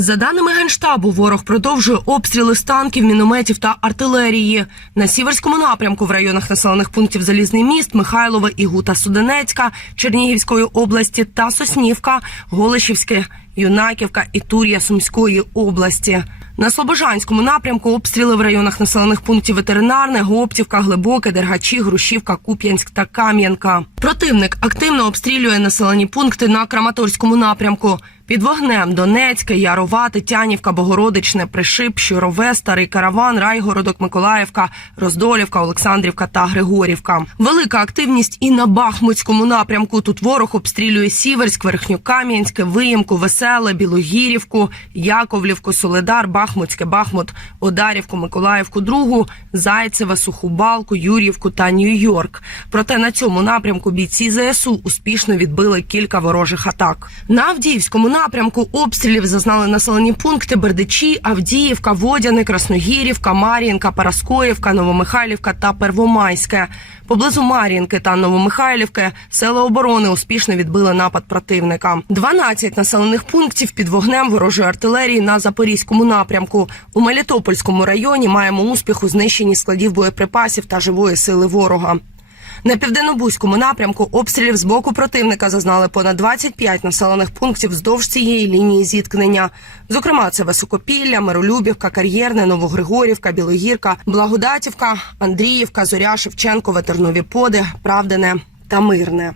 За даними генштабу, ворог продовжує обстріли з танків, мінометів та артилерії. На сіверському напрямку в районах населених пунктів Залізний міст, Михайлове і Гута Суденецька, Чернігівської області та Соснівка, Голишівське, Юнаківка і Тур'я Сумської області. На Слобожанському напрямку обстріли в районах населених пунктів Ветеринарне, Гоптівка, Глибоке, Дергачі, Грушівка, Куп'янськ та Кам'янка. Противник активно обстрілює населені пункти на Краматорському напрямку. Під вогнем Донецьке, Ярова, Тетянівка, Богородичне, Пришип, Щурове, Старий Караван, Райгородок, Миколаївка, Роздолівка, Олександрівка та Григорівка. Велика активність і на Бахмутському напрямку. Тут ворог обстрілює Сіверськ, Верхньокам'янське, Виїмку, Веселе, Білогірівку, Яковлівку, Соледар, Бахмутське, Бахмут, Одарівку, Миколаївку, Другу, Зайцеве, Сухубалку, Юрівку та Нью-Йорк. Проте на цьому напрямку бійці ЗСУ успішно відбили кілька ворожих атак. На Авдіївському напрямку обстрілів зазнали населені пункти Бердичі, Авдіївка, Водяни, Красногірівка, Мар'їнка, Параскоївка, Новомихайлівка та Первомайське. Поблизу Мар'їнки та Новомихайлівки сили оборони успішно відбили напад противника. 12 населених пунктів під вогнем ворожої артилерії на запорізькому напрямку. У Мелітопольському районі маємо успіх у знищенні складів боєприпасів та живої сили ворога. На південнобузькому напрямку обстрілів з боку противника зазнали понад 25 населених пунктів вздовж цієї лінії зіткнення. Зокрема, це Високопілля, Миролюбівка, Кар'єрне, Новогригорівка, Білогірка, Благодатівка, Андріївка, Зоря, Шевченко, Ветернові Поди, Правдине та Мирне.